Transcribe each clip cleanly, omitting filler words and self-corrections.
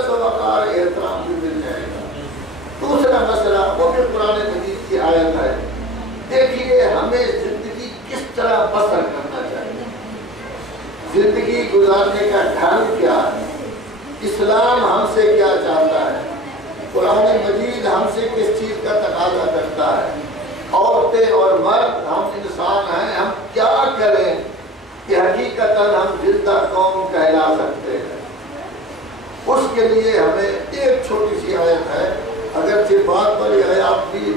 عزت و وقار احترام بھی مل جائے گا۔ دوسرا مسئلہ وہ بھی قرآن مجید کی آیت ہے، دیکھیے ہمیں زندگی کس طرح بسر کرنا چاہیے، زندگی گزارنے کا ڈھنگ کیا ہے، اسلام ہم سے کیا چاہتا ہے، قرآن مجید ہم سے کس چیز کا تقاضا کرتا ہے، عورتیں اور مرد ہم انسان ہیں، ہم کیا کریں کہ حقیقتاً ہم زندہ قوم کہلا سکتے ہیں۔ اس کے لیے ہمیں ایک چھوٹی سی آیت ہے، اگرچہ بات پر یہ آیات بھی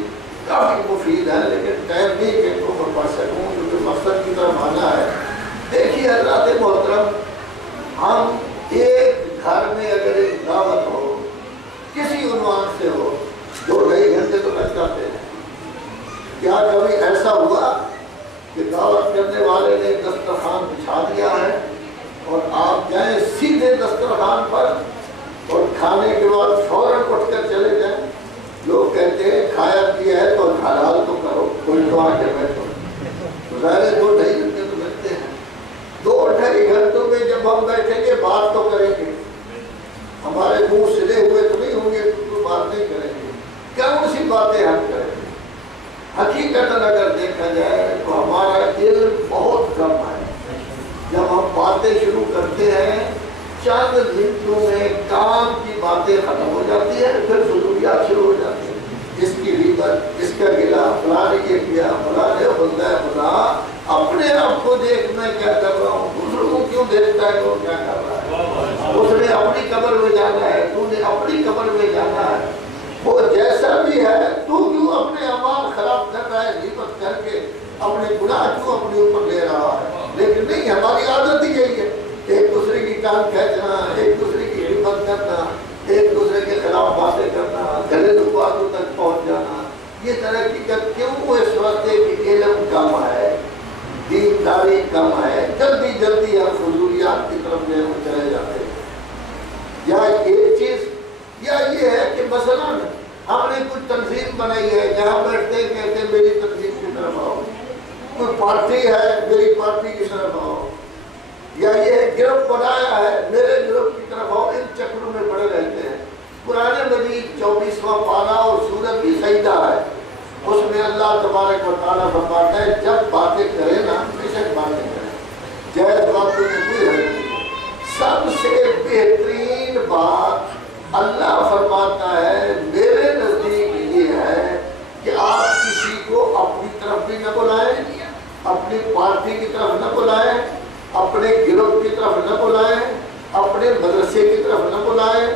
کافی مفید ہے لیکن ٹائم نہیں کہ ان کو پڑھ سکوں کیونکہ مقصد کی طرف آنا ہے۔ دیکھیے حضرات محترم، ہم ایک گھر میں اگر ایک دعوت ہو کسی عنوان سے ہو 2-2.5 گھنٹے تو لگ جاتے ہیں۔ کیا کبھی ایسا ہوا کہ دعوت کرنے والے نے دسترخوان بچھا دیا ہے اور آپ جائیں سیدھے دسترخوان پر اور کھانے کے بعد فوراً اٹھ کر چلے جائیں؟ لوگ کہتے ہیں کھایا پیا ہے تو حلال تو کرو، کوئی دعا کے بیٹھو۔ ظاہر 2-2.5 گھنٹے تو لگتے ہیں، 2-2.5 گھنٹوں میں جب ہم بیٹھیں گے بات تو کریں گے، ہمارے منہ سلے ہوئے تو نہیں ہوں گے تو بات نہیں کریں گے، کون سی باتیں ہم کریں گے؟ حقیقتاً اگر دیکھا جائے تو ہمارا علم بہت کم ہے۔ جب ہم باتیں شروع کرتے ہیں چند منٹوں میں کام کی باتیں ختم ہو جاتی ہیں، پھر فضولیات شروع ہو جاتی ہیں، اس کی غیبت، اس کا گلہ، فلاں نے یہ کیا، فلاں نے بندہ خدا اپنے آپ کو دیکھ میں کیا کر رہا ہوں، دوسروں کو کیوں دیکھتا ہے وہ کیا کر رہا ہے، اس نے اپنی قبر میں جانا ہے، تو نے اپنی قبر میں جانا ہے، وہ جیسا بھی ہے تو کیوں اپنے اعمال خراب کر رہا ہے، غیبت کر کے اپنے گناہ کیوں اپنے اوپر لے رہا ہے۔ لیکن نہیں، ہماری عادت ہی یہی ہے، ایک دوسرے کی ٹانگ کھینچنا، ایک دوسرے کی غیبت کرنا، ایک دوسرے کے خلاف باتیں کرنا، گھریلو باتوں تک پہنچ جانا۔ یہ ترقی کا کیوں اس وقت کہ علم کم ہے، دینداری کم ہے، جلدی جلدی ہم فضولیات کی طرف میں چلے جاتے ہیں۔ یا ایک چیز یا یہ ہے کہ مثلاً ہم نے کچھ تنظیم بنائی ہے، جہاں بیٹھتے ہیں کہتے ہیں میری تنظیم کی طرف آؤ، کوئی پارٹی ہے میری پارٹی کی طرف آؤ، یا یہ گروپ بنایا ہے میرے گروپ کی طرف آؤ، ان چکروں میں پڑے رہتے ہیں۔ قرآن مجید 24واں پارہ اور سورۃ بھی سجدہ ہے، اس میں اللہ تبارک و تعالیٰ فرماتا ہے جب باتیں کریں نا بے شک باتیں کریں، جائز باتوں میں کوئی حرج نہیں، سب سے بہترین بات اللہ فرماتا ہے میرے نزدیک یہ ہے کہ آپ کسی کو اپنی طرف بھی نہ بلائیں، اپنی پارٹی کی طرف نہ بلائیں، اپنے گروپ کی طرف نہ بلائیں، اپنے مدرسے کی طرف نہ بلائیں،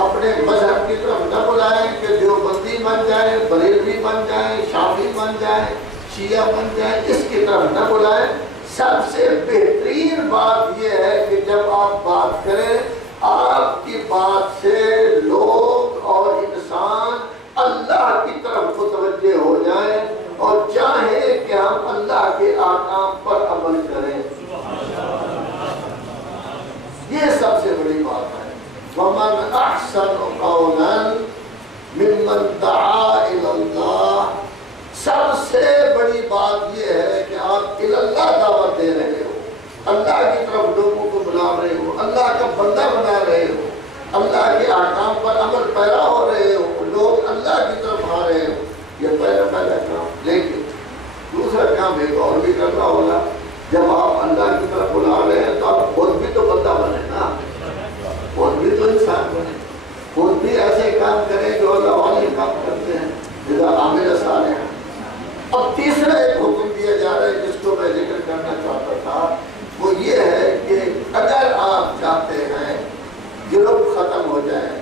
اپنے مذہب کی طرف نہ بلائیں کہ دیوبندی بن جائیں، بریلوی بن جائیں، شافعی بن جائیں، شیعہ بن جائیں، اس کی طرف نہ بلائیں۔ سب سے بہترین بات یہ ہے کہ جب آپ بات کریں آپ کی بات سے لوگ اور انسان اللہ کی طرف متوجہ ہو جائیں اور چاہیں کہ ہم اللہ کے احکام پر عمل کریں۔ یہ سب سے بڑی بات ہے۔ وَمَنْ أَحْسَنُ قَوْلًا مِمَّنْ دَعَا إِلَى اللَّهِ، سب سے بڑی بات یہ ہے کہ آپ اللہ دعوت دے رہے ہو، اللہ کی طرف لوگوں کو بلا رہے ہو، اللہ کا بندہ بنا رہے ہو، اللہ کے احکام پر عمل پیرا ہو رہے ہو، لوگ اللہ کی طرف آ رہے ہو، یہ پہلا کام۔ لیکن دوسرا کام ایک اور بھی کرنا ہوگا، جب آپ اللہ کی طرف بلا رہے ہیں تو آپ خود بھی تو بندہ بنے نا، خود بھی تو انسان بنے، خود بھی ایسے کام کریں جو اللہ والے کام کرتے ہیں، جدا عامل صالح۔ اب تیسرا ایک حکم دیا جا رہا ہے جس کو میں ذکر کرنا چاہتا تھا، وہ یہ ہے کہ اگر آپ چاہتے ہیں گروپ ختم ہو جائے،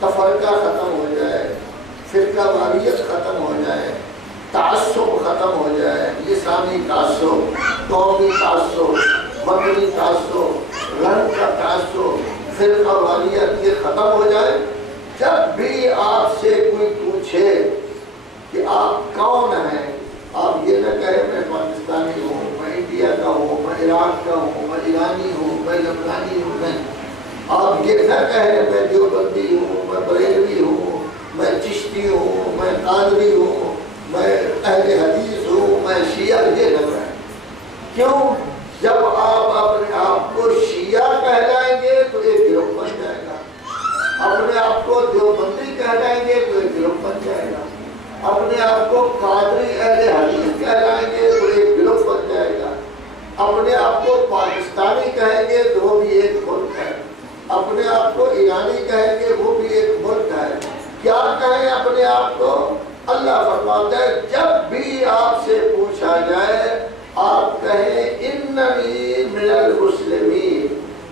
تفرقہ ختم ہو جائے، فرقہ واریت ختم ہو جائے، تعصب ختم ہو جائے، لسانی تعصب، قومی تعصب، وطنی تعصب، رنگ کا تعصب، فرقہ واریت یہ ختم ہو جائے، جب بھی آپ سے کوئی پوچھے کہ آپ کون ہیں، آپ یہ نہ کہیں میں پاکستانی ہوں، میں انڈیا کا ہوں، میں عراق کا ہوں، میں ایرانی ہوں، میں لبنانی ہوں، نہیں، آپ یہ نہ کہیں میں دیوبندی ہوں، میں بریلوی ہوں، میں چشتی ہوں، میں قادری ہوں، میں اہل حدیث ہوں، میں شیعہ، یہ نہ کہیں۔ کیوں؟ جب آپ اپنے آپ کو شیعہ کہلائیں گے تو ایک گروپ بن جائے گا، کہلائیں گے تو ایک گروپ بن جائے گا، اپنے آپ کو قادری اہل حدیث کہلائیں گے تو ایک گروپ بن جائے گا، اپنے آپ کو پاکستانی کہیں گے تو وہ بھی ایک ملک ہے، اپنے آپ کو ایرانی کہیں گے وہ بھی ایک ملک ہے۔ کیا کہیں اپنے آپ کو؟ اللہ فرماتا ہے جب بھی آپ سے پوچھا جائے آپ کہیں اننی من المسلمین،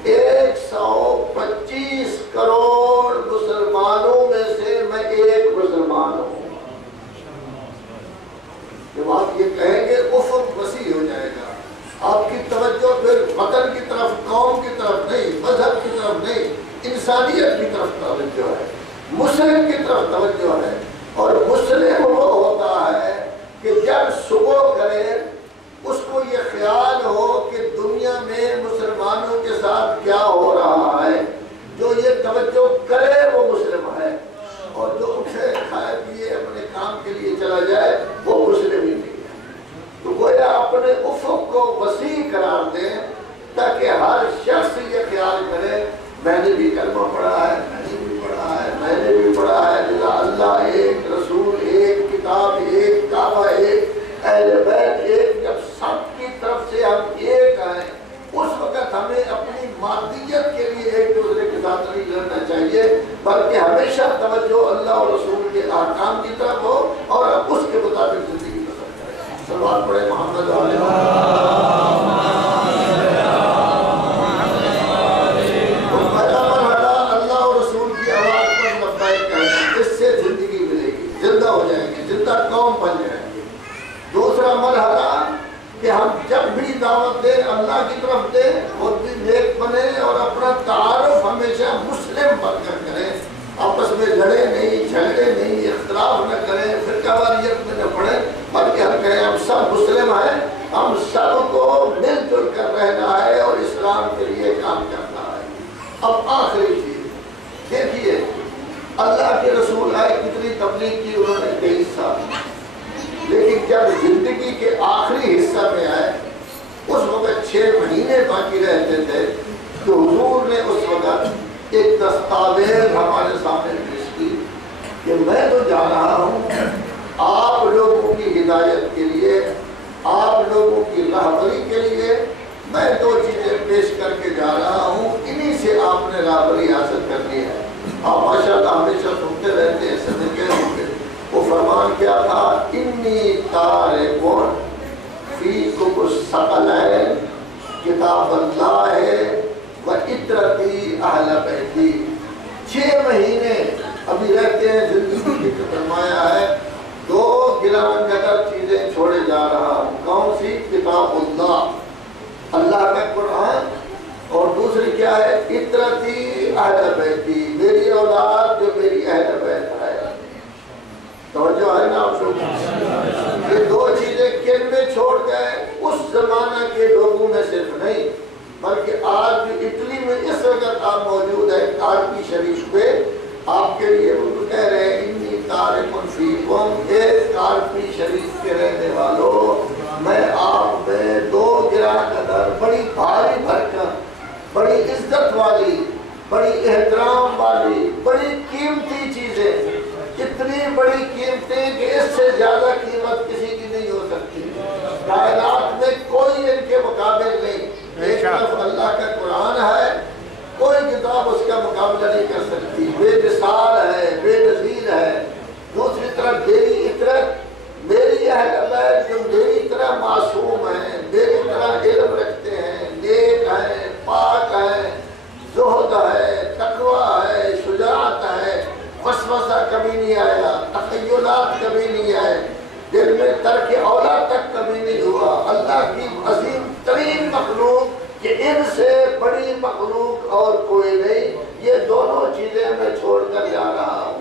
125 کروڑ مسلمانوں میں سے میں ایک مسلمان ہوں۔ جب آپ یہ کہیں گے افق وسیع ہو جائے گا، آپ کی توجہ پھر وطن کی طرف، قوم کی طرف نہیں، مذہب کی طرف نہیں، انسانیت کی طرف توجہ ہے، مسلم کی طرف توجہ ہے۔ اور مسلم وہ ہوتا ہے کہ جب صبح کرے اس کو یہ خیال ہو کہ دنیا میں مسلمانوں کے ساتھ کیا ہو رہا ہے، جو یہ توجہ کرے وہ مسلم ہے، اور جو اٹھے کھائے پیے اپنے کام کے لیے چلا جائے وہ مسلم ہی نہیں ہے۔ تو گویا اپنے افق کو وسیع قرار دیں تاکہ ہر شخص یہ خیال کرے میں نے بھی کلمہ پڑھا ہے، میں نے بھی پڑھا ہے، میں نے بھی پڑھا ہے، اللہ ایک، رسول ایک، کتاب ایک، کعبہ ایک، اہل بیت ایک۔ جب سب کی طرف سے ہم ایک ہیں اس وقت ہمیں اپنی مادیت کے لیے ایک دوسرے کے ساتھ نہیں لڑنا چاہیے، بلکہ ہمیشہ توجہ اللہ اور رسول کے احکام کی طرف ہو اور اب اس کے مطابق زندگی بسر کریں۔ صلوات پڑھیں محمد علیہ۔ قوم بن جائیں گے۔ دوسرا مرحلہ کہ ہم جب بھی دعوت دیں اللہ کی طرف دیں، خود بھی نیک بنے اور اپنا تعارف ہمیشہ مسلم بن کر کریں، آپس میں لڑے نہیں، جھگڑے نہیں، اختلاف نہ کریں، فرقہ واریت میں نہ پڑیں، بلکہ ہم کہیں ہم سب مسلم ہیں، ہم سب کو مل جل کر رہنا ہے اور اسلام کے لیے کام کرنا ہے۔ اب آخری چیز دیکھیے، اللہ کے رسول آئے، کتنی تبلیغ کی انہوں نے 23 سال، لیکن جب زندگی کے آخری حصہ میں آئے اس وقت 6 مہینے باقی رہتے تھے تو حضور نے اس وقت ایک دستاویز ہمارے سامنے پیش کی کہ میں تو جا رہا ہوں آپ لوگوں کی ہدایت کے لیے، آپ لوگوں کی راہبری کے لیے، میں 2 چیزیں پیش کر کے جا رہا ہوں، انہی سے آپ نے راہبری حاصل کرنی ہے۔ آپ ماشاءاللہ ہمیشہ سنتے رہتے ہیں، سمجھتے ہوں گے وہ فرمان کیا تھا، انی تارکون فیکم الثقلین کتاب اللہ و عطرتی اہل بیتی۔ 6 مہینے ابھی رہتے ہیں، زندگی کی فرمایا ہے 2 گران قدر چیزیں چھوڑے جا رہا ہوں۔ کون سی؟ کتاب اللہ، اللہ کا قرآن، اور دوسری کیا ہے؟ عطرتی اہل بیتی، میری اولاد جو میری اہل بیت ہے۔ توجہ ہے نا آپ لوگ؟ یہ 2 چیزیں کن میں چھوڑ گئے؟ اس زمانہ کے لوگوں میں صرف نہیں بلکہ آج بھی اٹلی میں اس وقت آپ موجود ہیں کارپی شریف پہ، آپ کے لیے وہ کہہ رہے ہیں انی تارکن فیکم، ایک کارپی شریف کے رہنے والوں میں آپ میں 2 گران قدر بڑی بھاری بھرکت، بڑی عزت والی، بڑی احترام والی، بڑی قیمتی چیزیں، اتنی بڑی قیمتیں کہ اس سے زیادہ قیمت کسی کی نہیں ہو سکتی، کائنات میں کوئی ان کے مقابل نہیں۔ ایک طرف اللہ کا قرآن ہے، کوئی کتاب اس کا مقابلہ نہیں کر سکتی، بے مثال ہے، بے نظیر ہے۔ دوسری طرف میری عطرت، میری اہل بیت جو میری طرح معصوم ہیں، میری طرح علم رکھتے ہیں، نیک ہیں، پاک ہیں، زہد ہے، تقویٰ ہے، شجاعت ہے، وسوسہ کبھی نہیں آیا، تخیلات کبھی نہیں آئے، دل میں ترک اولا تک کبھی نہیں ہوا۔ اللہ کی عظیم ترین مخلوق کہ ان سے بڑی مخلوق اور کوئی نہیں، یہ دونوں چیزیں میں چھوڑ کر جا رہا ہوں۔